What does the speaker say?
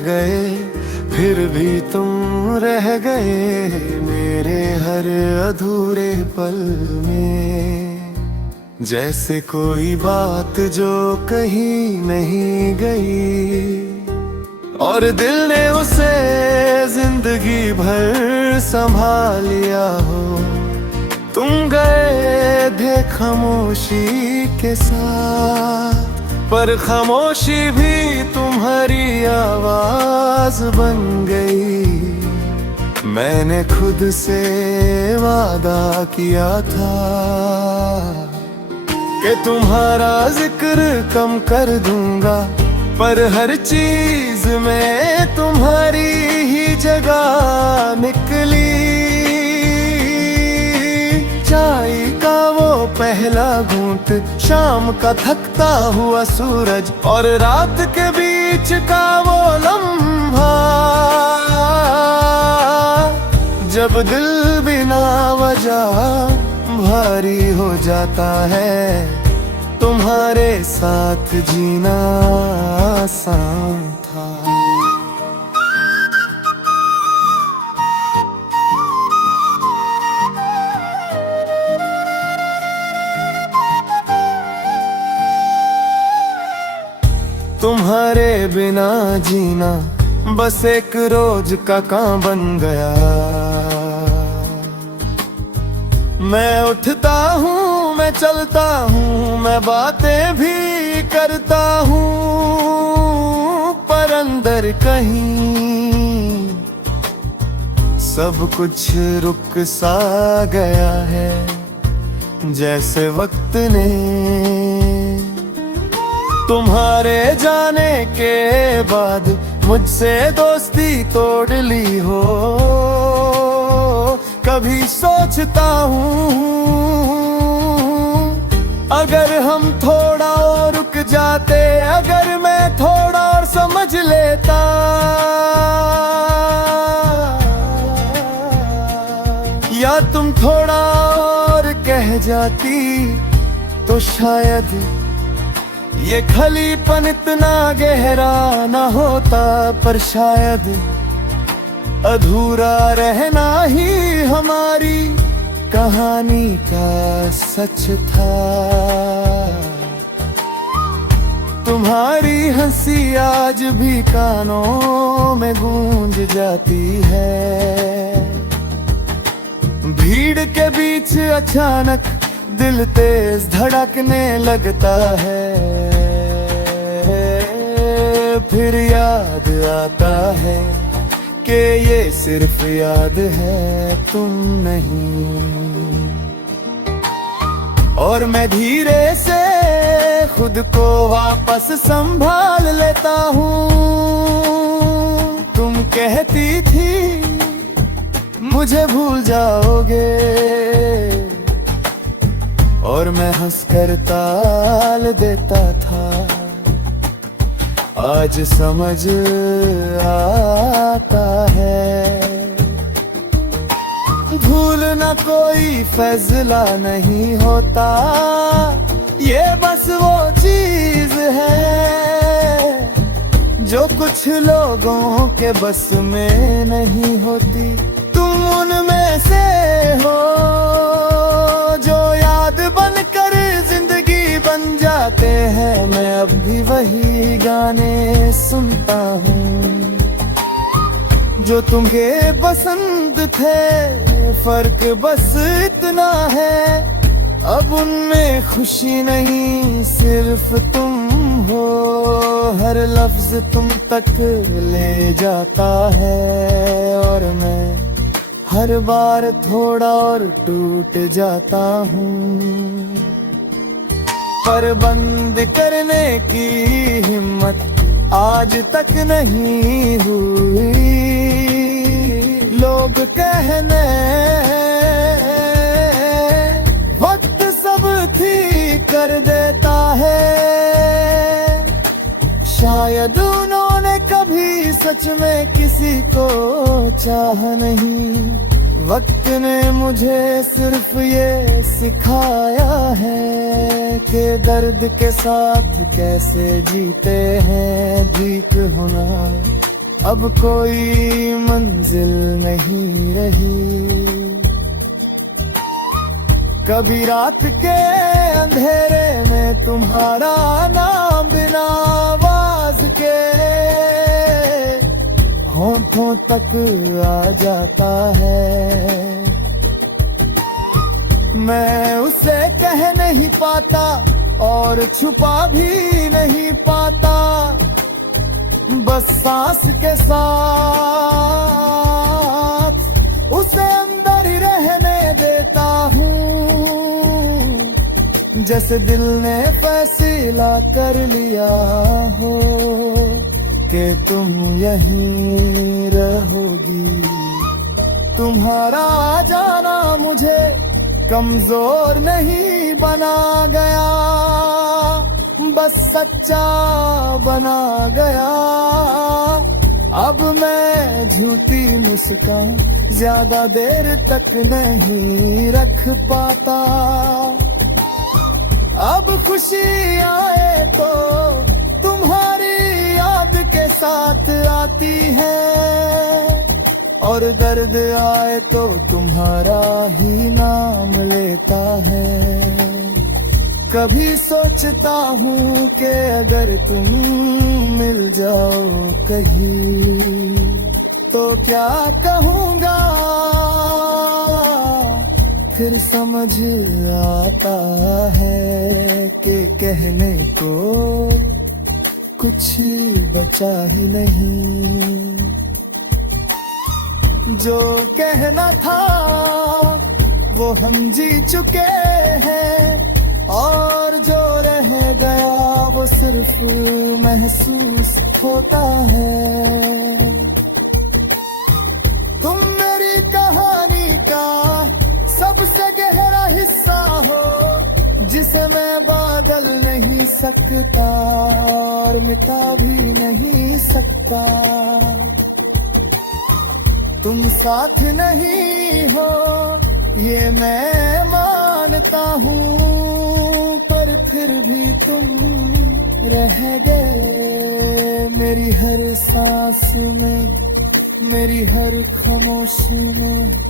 गए, फिर भी तुम रह गए मेरे हर अधूरे पल में। जैसे कोई बात जो कहीं नहीं गई और दिल ने उसे जिंदगी भर संभाल लिया हो। तुम गए थे खामोशी के साथ, पर खामोशी भी तुम्हारी आवाज बन गई। मैंने खुद से वादा किया था कि तुम्हारा जिक्र कम कर दूंगा, पर हर चीज में तुम्हारी ही जगह निकली। चाय का वो पहला घूंट, शाम का थकता हुआ सूरज और रात के बीच का वो लम्हा, जब दिल बिना वजह भारी हो जाता है। तुम्हारे साथ जीना आसान था। तुम्हारे बिना जीना बस एक रोज का काम बन गया। मैं उठता हूँ, मैं चलता हूँ, मैं बातें भी करता हूँ, पर अंदर कहीं सब कुछ रुक सा गया है। जैसे वक्त ने तुम्हारे जाने के बाद मुझसे दोस्ती तोड़ ली हो। कभी सोचता हूँ अगर हम थोड़ा और रुक जाते, अगर मैं थोड़ा और समझ लेता, या तुम थोड़ा और कह जाती, तो शायद ये खलीपन इतना गहरा ना होता। पर शायद अधूरा रहना ही हमारी कहानी का सच था। तुम्हारी हंसी आज भी कानों में गूंज जाती है। भीड़ के बीच अचानक दिल तेज धड़कने लगता है। फिर याद आता है कि ये सिर्फ याद है, तुम नहीं। और मैं धीरे से खुद को वापस संभाल लेता हूँ। तुम कहती थी मुझे भूल जाओगे, और मैं हंसकर टाल देता था। आज समझ आता है भूलना कोई फैसला नहीं होता। ये बस वो चीज है जो कुछ लोगों के बस में नहीं होती। तुम उनमें से हो जो याद बनकर जिंदगी बन जाते हैं। मैं अब भी वही गाने सुनता हूँ जो तुम्हें पसंद थे। फर्क बस इतना है अब उनमें खुशी नहीं, सिर्फ तुम हो। हर लफ्ज तुम तक ले जाता है, और मैं हर बार थोड़ा और टूट जाता हूँ। पर बंद करने की हिम्मत आज तक नहीं हुई। लोग कहने वक्त सब ठीक कर देता है। शायद उन्होंने कभी सच में किसी को चाहा नहीं। वक्त ने मुझे सिर्फ ये सिखाया है कि दर्द के साथ कैसे जीते हैं। भीख होना अब कोई मंजिल नहीं रही। कभी रात के अंधेरे में तुम्हारा नाम बिना आवाज के होठों तक आ जाता है। मैं उसे कह नहीं पाता और छुपा भी नहीं पाता, बस सांस के साथ उसे अंदर ही रहने देता हूँ, जैसे दिल ने फैसला कर लिया हो कि तुम यहीं रहोगी। तुम्हारा जाना मुझे कमजोर नहीं बना गया, बस सच्चा बना गया। अब मैं झूठी मुस्कान ज्यादा देर तक नहीं रख पाता। अब खुशी आए तो तुम्हारी याद के साथ आती है, और दर्द आए तो तुम्हारा ही नाम लेता है। कभी सोचता हूँ कि अगर तुम मिल जाओ कहीं तो क्या कहूँगा, फिर समझ आता है कि कहने को कुछ बचा ही नहीं। जो कहना था वो हम जी चुके हैं, और जो रह गया वो सिर्फ महसूस होता है। तुम मेरी कहानी का सबसे गहरा हिस्सा हो, जिसे मैं बदल नहीं सकता और मिटा भी नहीं सकता। तुम साथ नहीं हो ये मैं मानता हूँ, पर फिर भी तुम रह गए मेरी हर सांस में, मेरी हर खामोशी में।